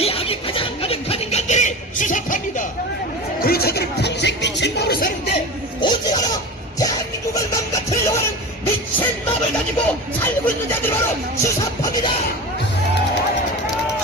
이 악이 가장 가득한 인간들이 수사합니다. 그리고 저들은 평생 미친 마음으로 사는데 오지가라 대한민국을 망가뜨리려고 하는 미친 마음을 가지고 살고 있는 자들이 바로 수사합니다.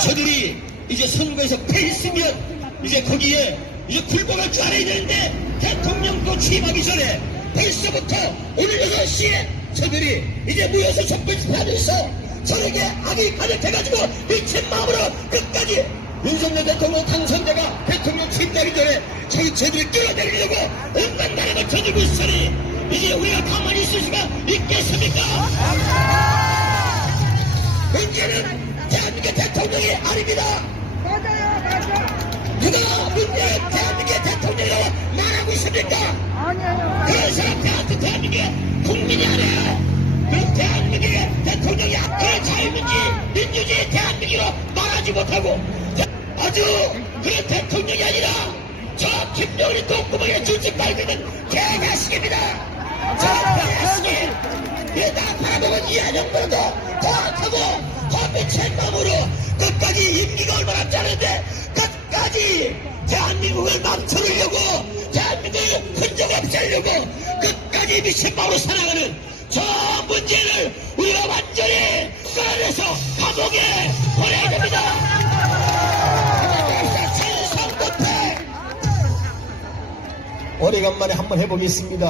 저들이 이제 선거에서 패했으면 이제 거기에 이제 굴복할 줄 알아야 되는데 대통령도 취임하기 전에 벌써부터 오늘 6시에 저들이 이제 모여서 촛불 집회하면서 저에게 악이 가득해가지고 미친 마음으로 끝까지 윤석열 대통령 당선자가 대통령 취임하기 전에 저희 저들이 끌어내리려고 온갖 나라를 저들고 있으니 이제 우리가 가만히 있을 수가 있겠습니까? 문제는 대한민국 대통령이 아닙니다. 맞아요, 맞아. 누가 문제는 대한민국의 대통령이라고 말하고 있습니까? 아니에요. 그런 사람들한테 대한민국의 국민이 아니에요. 민주주의 대한민국으로 말하지 못하고 대- 아주 그런 대통령이 아니라 저 김정은이 똥구멍에 줄집 빨고 있는 개자식입니다. 저 개자식이 이다 바라보면 이한영보다도 더 하고 더 미친 마음으로 끝까지 임기가 얼마 남지 않은데 끝까지 대한민국을 망쳐놓으려고 대한민국을 흔적 없애려고 끝까지 미친 마음으로 살아가는 저 문제를 감옥에 보내야 됩니다. 오래간만에 한번 해보겠습니다.